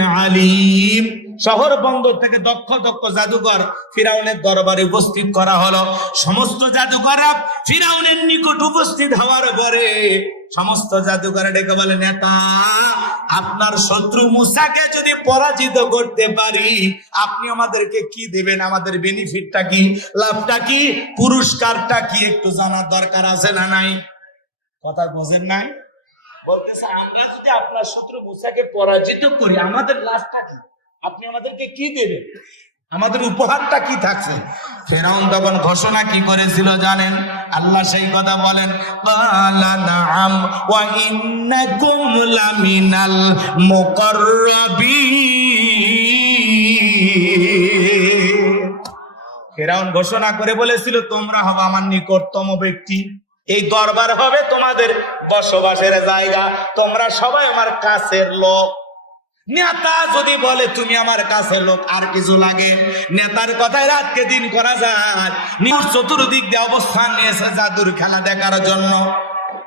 আলিম। শহর বন্দর থেকে দক্ষ দক্ষ ফিরাউনের দরবারে উপস্থিত করা হলো। সমস্ত ফিরাউনের নিকট উপস্থিত হওয়ার পরে সমস্ত ডেকে বলে, নেতা, আপনার শত্রু মুসাকে যদি পরাজিত করতে পারি, আপনি আমাদেরকে কি দেবেন? আমাদের বেনিফিটটা কি? লাভটা কি? পুরস্কারটা কি? একটু জানার দরকার আছে না নাই? কথা বোঝেন নাই? বলতেছে, আমরা যদি আপনার শত্রু মুসাকে পরাজিত করি, আমাদের কি আপনি আমাদেরকে কি দেবেন? আমাদের উপহারটা কি থাকছে? ফেরাউন তখন ঘোষণা কি করেছিল জানেন? আল্লাহ সেই কথা বলেন "ক্বালা নাআম ওয়া ইন্নাকুম লামিনাল মুকাররাবিন। ফেরাউন ঘোষণা করে বলেছিল, তোমরা হবে আমার নিকটতম ব্যক্তি। এই দরবার হবে তোমাদের বসবাসের জায়গা। তোমরা সবাই আমার কাছের লোক। নেতা যদি বলে, তুমি আমার কাছে লোক, আর কিছু লাগে? নেতার কথায় রাতকে দিন করা যায়। চতুর্দিক দিয়ে অবস্থান নিয়েছে জাদুর খেলা দেখার জন্য।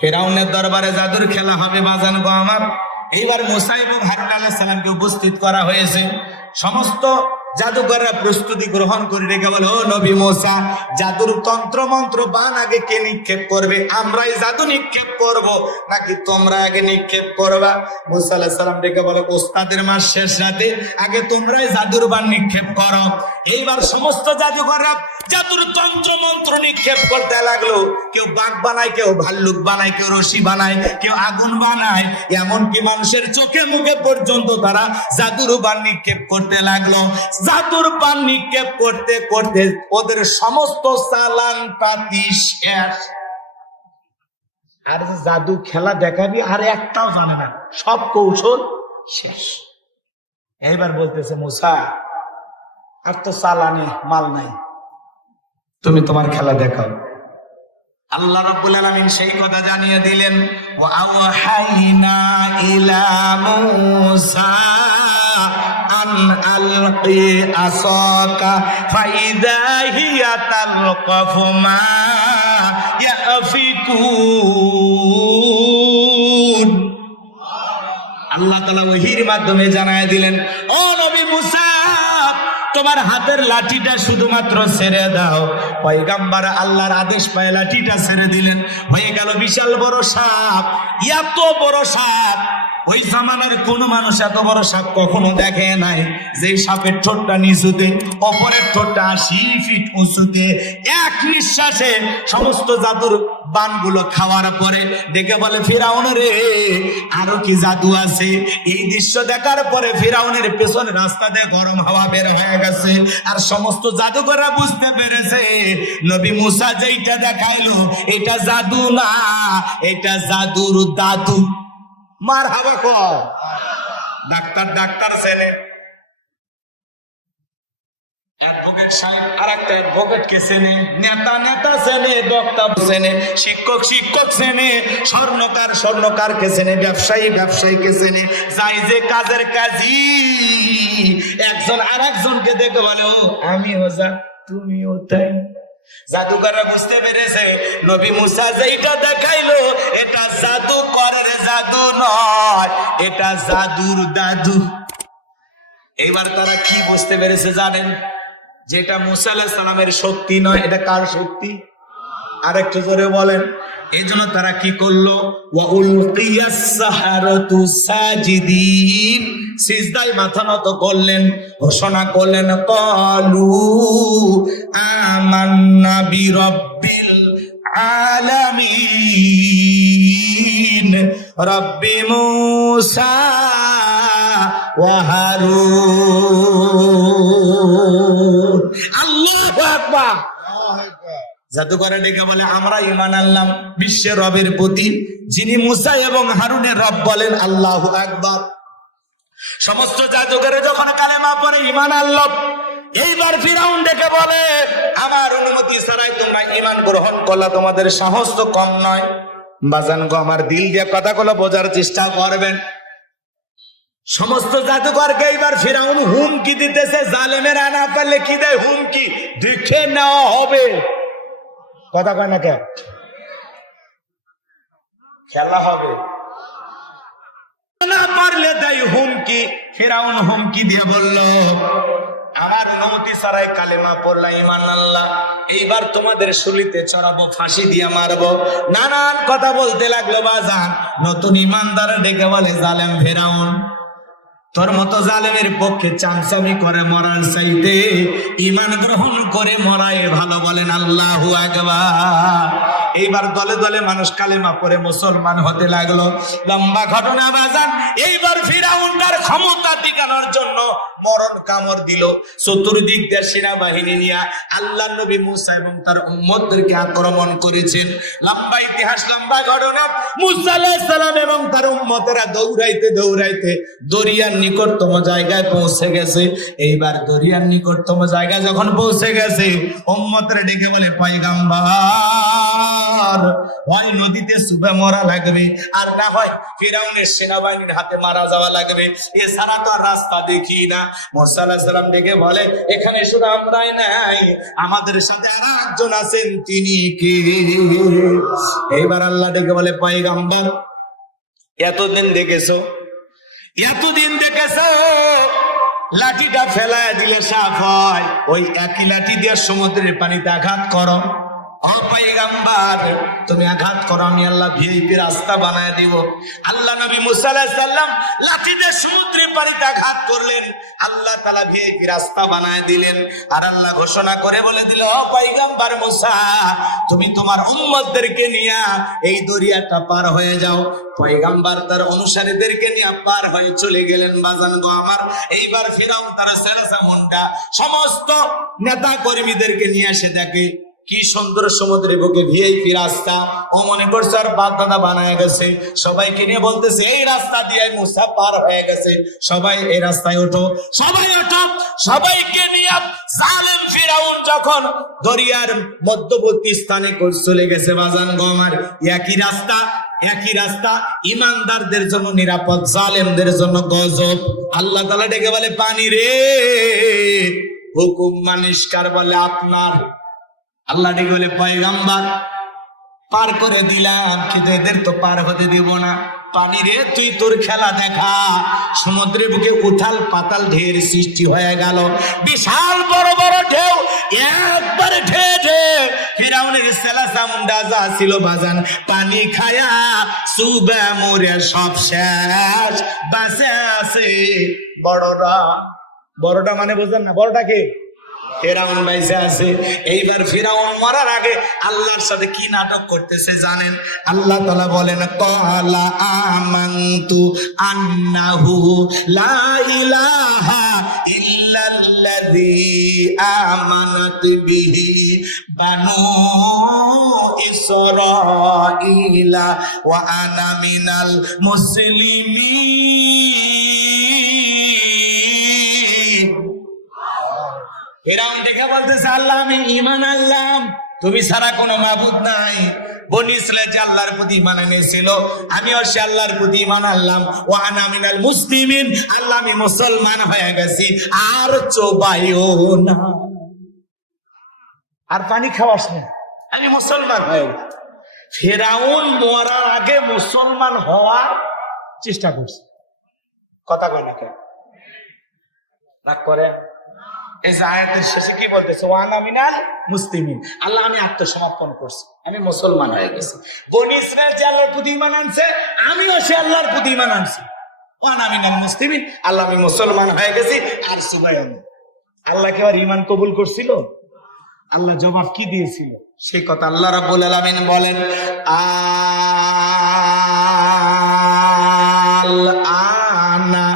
ফেরাউনের দরবারে জাদুর খেলা হবে, বাজান গো আমার। এইবার মুসা এবং হারুন সালামকে উপস্থিত করা হয়েছে। সমস্ত জাদুকররা প্রস্তুতি গ্রহণ করে রেখে বলে, ও নবী মোসা, জাদুর তন্ত্র মন্ত্র বান আগে কে নিক্ষেপ করবে? আমরাই জাদু নিক্ষেপ করব। নাকি তোমরা আগে নিক্ষেপ করবা? মুসা আলাহ সালাম ডেকে বলে, ওস্তাদের মাস শেষ রাতে আগে তোমরাই জাদুর বান নিক্ষেপ করো। এইবার সমস্ত জাদুকররা জাদুর তন্ত্র মন্ত্র নিক্ষেপ করতে লাগল। কেউ বাঘ বানায়, কেউ ভাল্লুক বানায়, কেউ রশি বানায়, কেউ আগুন বানায়। এমনকি মানুষের চোখে মুখে পর্যন্ত তারা জাদুর বান নিক্ষেপ করতে লাগল। জাদুর বান নিক্ষেপ করতে করতে ওদের সমস্ত চালান পাতি শেষ? আর জাদু খেলা দেখাবি, আর একটাও জানে না। সব কৌশল শেষ। এইবার বলতেছে, মুসা, আর তো চালানে মাল নাই। তুমি তোমার খেলা দেখাও। আল্লাহ রাব্বুল আলামিন সেই কথা জানিয়ে দিলেন, ওয়া আওহাইনা ইলা মূসা। আলকি আসাকা ফাইদা হিয়া তালকাফু মা ইয়াফিকুন। আল্লাহ তাআলা ওহির মাধ্যমে জানায় দিলেন, ও নবী মুসা, তোমার হাতের লাঠিটা শুধুমাত্র ছেড়ে দাও। পয়গাম্বার আল্লাহর আদেশ পায় লাঠিটা ছেড়ে দিলেন। হয়ে গেল বিশাল বড় সাপ, এত বড় সাপ ওই জামানার কোন মানুষ এত বড় সাপ কখনো দেখে নাই। যে সাপের ঠোঁটটা নিচুতে, অপরের ঠোঁটটা আশি ফিট উঁচুতে, এক নিঃশ্বাসে সমস্ত জাদুর বানগুলো খাওয়ার পরে দেখে বলে, ফেরাউন রে, আরও কি জাদু আছে? এই দৃশ্য দেখার পরে ফেরাউনের পেছনে রাস্তা দিয়ে গরম হাওয়া বের হয়ে গেছে। আর সমস্ত জাদুকররা বুঝতে পেরেছে, নবী মুসা যেইটা দেখাইলো, এটা জাদু না, এটা জাদুর দাদু মার হাওয়া ক ডাক্তার ডাক্তার ছেলে। অ্যাডভোকেট সাহেব আর একটা অ্যাডভোকেট কে চেনে। নেতা নেতা চেনে বক্তা চেনে। শিক্ষক শিক্ষক চেনে। স্বর্ণকার চেনে। ব্যবসায়ী ব্যবসায়ী কে চেনে। যাই যে কাজের কাজী একজন আর একজনকে দেখে বলে, ও, আমিও তুমিও তাই। জাদুকররা বুঝতে পেরেছে, নবী মুসা যেটা দেখাইলো, এটা জাদু করের জাদু নয়, এটা জাদুর দাদু। এইবার তারা কি বুঝতে পেরেছে জানেন? যেটা মুসা আলাহ সালামের শক্তি নয়, এটা কার শক্তি? আর একটু জোরে বলেন। এই জন্য তারা কি করল? সিজদায় মাথা নত করলেন, ঘোষণা করলেন, কলু আমান্না বিরব্বিল আলামিন। রব্বি মুসা ওয়া হারুন। আল্লাহু আকবার। জাদুকরে ডেকে বলে, আমরা ইমান আনলাম, বিশ্বের রবের প্রতি, যিনি মুসা এবং হারুনের রব বলেন, আল্লাহ আকবার। সমস্ত জাদুকরে যখন কালেমা পরে ইমান আনলাম এইবার ফিরাউন ডেকে বলে, আমার অনুমতি ছাড়াই তোমরা ইমান গ্রহণ করলা, তোমাদের সাহস তো কম নয়। বাজান গো, আমার দিল দিয়ে কথাগুলো বোঝার চেষ্টা করবেন। সমস্ত জাদুকরকে এইবার ফিরাউন হুমকি দিতেছে, জালেমেরা না পারলে কি দেয় হুমকি? দেখে নেওয়া হবে। কথা কয় না কে? খেলা হবে। মারলে দেয় হুমকি, ফেরাউন হুমকি দিয়ে বলল, আমার অনুমতি ছাড়াই কালেমা পড়লা ইমান আল্লাহ এইবার তোমাদের শুলিতে চড়াবো, ফাঁসি দিয়ে মারবো। নানান কথা বলতে লাগল বাজান। নতুন ইমানদার ডেকে বলে, জালেম ফেরাউন তোর মতো জালেমের পক্ষে চামচামি করে মরার চাইতে। ইমান গ্রহণ করে মরাই ভালো বলেন আল্লাহ আকবার। এইবার দলে দলে মানুষ কালেমা পরে মুসলমান হতে লাগল। লম্বা ঘটনা বাজান, এইবার ফিরাউন্ডার ক্ষমতা টিকানোর জন্য মরণ কামড় দিল। চতুর্দিক সেনাবাহিনী নিয়ে আল্লাহ নবী মুসা এবং তার উম্মতদেরকে আক্রমণ করেছেন। লম্বা ইতিহাস, লম্বা ঘটনা। মুসা সালাম এবং তার উম্মতেরা দৌড়াইতে দৌড়াইতে দরিয়ার নিকটতম জায়গায় পৌঁছে গেছে। এইবার দরিয়ার নিকটতম জায়গায় যখন পৌঁছে গেছে, উম্মতরা ডেকে বলে, পয়গাম্বার! হয় নদীতে সুবে মরা লাগবে। আর না হয় ফেরাউনের সেনাবাহিনীর হাতে মারা যাওয়া লাগবে। এছাড়া তো রাস্তা দেখি না। মোসা আলাইহিস সালাম ডেকে বলে, এখানে শুধু আমরাই নাই, আমাদের সাথে আর একজন আছেন তিনি কে? এইবার আল্লাহ ডেকে বলে, পয়গাম্বর, এতদিন দেখেছ? এতদিন দেখেছ? লাঠিটা ফেলায় দিলে সাফ হয়। ওই একই লাঠি দিয়ে সমুদ্রের পানিতে আঘাত করো। অপাইগাম্বার তুমি আঘাত করো, আমি আল্লাহ ভিআইপি রাস্তা বানায় দিব। আল্লাহ নবী মুসা আলাইহিস সালাম সমুদ্রের পানিতে আঘাত করলেন। আল্লাহ তাআলা ভিআইপি রাস্তা বানায় দিলেন আর আল্লাহ ঘোষণা করে বলে দিল অপাইগাম্বার মুসা, তুমি তোমার উম্মতদেরকে নিয়ে এই দরিয়াটা পার হয়ে যাও। পয়গাম্বার তার অনুসারীদেরকে নিয়ে পার হয়ে চলে গেলেন বাজান গো আমার। এইবার ফিরাউন তারা সেরাসা মনটা সমস্ত নেতা কর্মীদেরকে নিয়ে এসে দেখে কি সুন্দর সমুদ্রে বুকে ভিআইপি রাস্তা? ও মনে করছে আর বাগদাদা বানায় গেছে। সবাইকে নিয়ে বলতেছে, এই রাস্তা দিয়ে মুসা পার হয়ে গেছে। সবাই এই রাস্তায় ওঠো। সবাই ওঠো। সবাইকে নিয়ে জালেম ফিরাউন যখন দরিয়ার মধ্যবর্তী স্থানে চলে গেছে, বাজান গমার একই রাস্তা একই রাস্তা। ইমানদারদের জন্য নিরাপদ, জালেমদের জন্য গজব। আল্লাহ তালা ডেকে বলে, পানি রে, হুকুম মানিস্কার বলে আপনার আল্লাহ ডেকে বলে, পয়গাম্বার, পার করে দিলাম, কিন্তু এদের তো পার হতে দিব না। পানি রে, তুই তোর খেলা দেখা। সমুদ্রের বুকে উথাল পাতাল ঢের সৃষ্টি হয়ে গেল। বিশাল বড় বড় ঢেউ, একবারে ঢে ঢে ফেরাউনের সেলা চামুন্ডা যা ছিল বাজান। পানি খায়া সুবে মোরে সব শেষ। বাসে আছে বড়রা। বড়টা মানে বুঝলেন না, বড়টা কে? ফেরাউন বাইসে আছে। এইবার ফেরাউন মরার আগে আল্লাহর সাথে কি নাটক করতেছে জানেন? আল্লাহ তালা বলেন, কলা আমান্তু আন্নাহু লা ইলাহা ইল্লাল্লাযী আমানাত বিহি বানু ইসরাঈলা ওয়া আনা মিনাল মুসলিমিন ফেরাউন দেখে বলতেছে আল্লাহ আমি ইমান আনলাম। তুমি ছাড়া কোনো মাবুদ নাই। বনি ইসরায়েল যে আল্লাহর প্রতি ইমান এনেছিল আমি সে আল্লাহর প্রতি ইমান আনলাম। ও আনা মিনাল মুসলিমিন আল্লাহ আমি মুসলমান হয়ে গেছি। আর চোবাইও না। আর পানি খাওয়াস না। আমি মুসলমান হয়ে। ফেরাউন মরার আগে মুসলমান হওয়ার চেষ্টা করছে। কথা কয় না কেন রাগ করে? এই আয়াতের শেষে কি বলতেছে? ওয়ান আমিনাল মুসলিমিন। আল্লাহ আমি আত্মসমর্পণ করছি। আমি মুসলমান হয়ে গেছি। বনি ইসরায়েল যে আল্লাহর প্রতি ইমান আনছে, আমিও সে আল্লাহর প্রতি ইমান আনছি। ওয়ান আমিনাল মুসলিমিন। আল্লাহ আমি মুসলমান হয়ে গেছি, আর সুবাই আল্লাহ। কি আবার ইমান কবুল করছিল? আল্লাহ জবাব কি দিয়েছিল? সেই কথা আল্লাহ রাব্বুল আলামিন বলেন আল আনা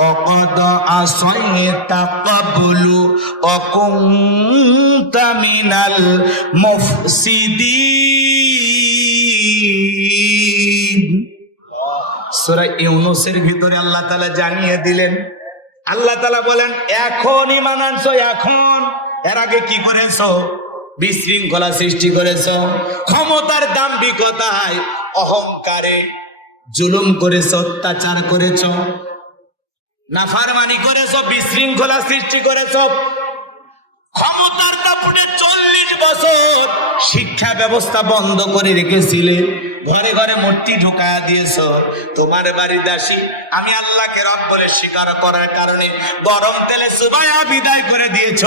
কদ আসয়তা কবুল وكنت من المفسدين সূরা ইউনূসের ভিতরে আল্লাহ তাআলা জানিয়ে দিলেন আল্লাহ তাআলা বলেন এখন ইমান আনছো এখন এর আগে কি করেছো বিশৃঙ্খলা সৃষ্টি করেছো ক্ষমতার দাম্ভিকতায় অহংকারে জুলুম করেছো অত্যাচার করেছো নাফারমানি করেছ বিশৃঙ্খলা সৃষ্টি করেছ ক্ষমতার কাপড়ে চল্লিশ বছর শিক্ষা ব্যবস্থা বন্ধ করে রেখেছিলে ঘরে ঘরে মূর্তি ঢুকা দিয়েছ। তোমার বাড়ি দাসী, আমি আল্লাহকে রব বলে স্বীকার করার কারণে গরম তেলে সুবায়া বিদায় করে দিয়েছ।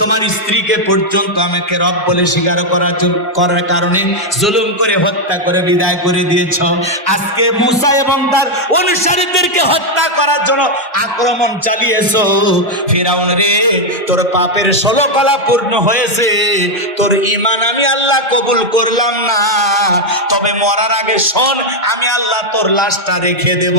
তোমার স্ত্রীকে পর্যন্ত আমাকে রব বলে স্বীকার করার করার কারণে জুলুম করে হত্যা করে বিদায় করে দিয়েছ। আজকে মুসা এবং তার অনুসারীদেরকে হত্যা করার জন্য আক্রমণ চালিয়েছো। ফেরাউন রে, তোর পাপের ষোলো কলা পূর্ণ হয়েছে। তোর ইমান আমি আল্লাহ কবুল করলাম না। তবে মরার আগে শোন আমি আল্লাহ তোর লাশটা রেখে দেব।